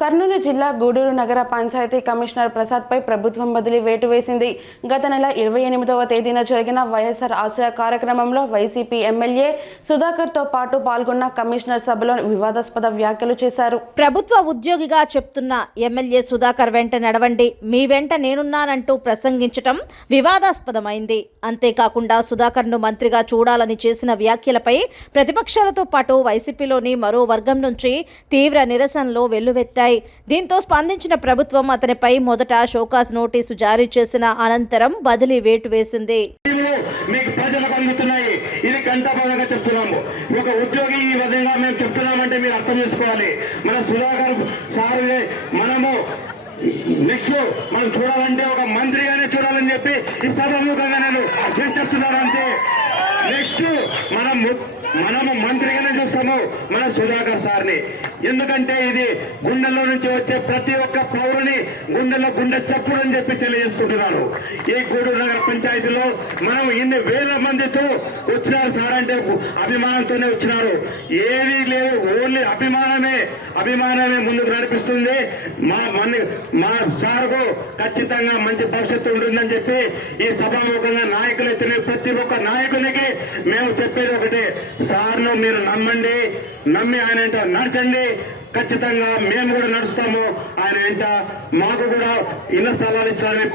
కర్నూలు జిల్లా గూడూరు నగర పంచాయతీ కమిషనర్ ప్రసాద్పై ప్రభుత్వం బదిలీ వేటు వేసింది. గత నెల ఇరవై ఎనిమిదవ తేదీన జరిగిన వైఎస్ఆర్ ఆశ్రయ కార్యక్రమంలో వైసీపీ ఎమ్మెల్యే సుధాకర్తో పాటు పాల్గొన్న కమిషనర్ సభలో వివాదాస్పద వ్యాఖ్యలు చేశారు. ప్రభుత్వ ఉద్యోగిగా చెప్తున్న ఎమ్మెల్యే సుధాకర్ వెంట నడవండి. మీ వెంట నేనున్నానంటూ ప్రసంగించటం వివాదాస్పదమైంది. అంతేకాకుండా సుధాకర్ను మంత్రిగా చూడాలని చేసిన వ్యాఖ్యలపై ప్రతిపక్షాలతో పాటు వైసీపీలోని మరో వర్గం నుంచి తీవ్ర నిరసనలో వెల్లువెత్తారు వెల్లువెత్తాయి దీంతో స్పందించిన ప్రభుత్వం అతనిపై మొదట షోకాస్ నోటీసు జారీ చేసిన అనంతరం బదిలీ వేటు వేసింది. మీకు ప్రజలకు అందుతున్నాయి. ఇది కంటపదంగా చెప్తున్నాము. ఒక ఉద్యోగి ఈ విధంగా మేము చెప్తున్నామంటే మీరు అర్థం చేసుకోవాలి. మన సుధాకర్ సార్ మనము నెక్స్ట్ మనం చూడాలంటే ఒక మంత్రిగానే చూడాలని చెప్పి ఈ సభముఖంగా నేను నేను చెప్తున్నాను అంతే నెక్స్ట్ మనం మనము మంత్రిగానే చూస్తాము మన సుధాకర్ సార్ని. ఎందుకంటే ఇది గుండెల్లో నుంచి వచ్చే ప్రతి ఒక్క పౌరుని గుండెల్లో గుండె చప్పుడు అని చెప్పి తెలియజేసుకుంటున్నాను ఈ గూడూరు నగర పంచాయతీలో మనం ఇన్ని వేల మందితో వచ్చినారు సార్ అంటే అభిమానంతోనే వచ్చినారు. ఏమీ లేదు ఓన్లీ అభిమానమే అభిమానమే ముందుకు నడిపిస్తుంది. మా మన మా సార్కు ఖచ్చితంగా మంచి భవిష్యత్తు ఉంటుందని చెప్పి ఈ సభాముఖంగా నాయకులు ప్రతి ఒక్క నాయకునికి మేము చెప్పేది ఒకటి. సార్ను మీరు నమ్మండి నమ్మి ఆయన ఏంట నడచండి. ఖచ్చితంగా మేము కూడా నడుస్తాము. ఆయన ఏంట మాకు కూడా ఇళ్ళ స్థలాలు ఇచ్చారని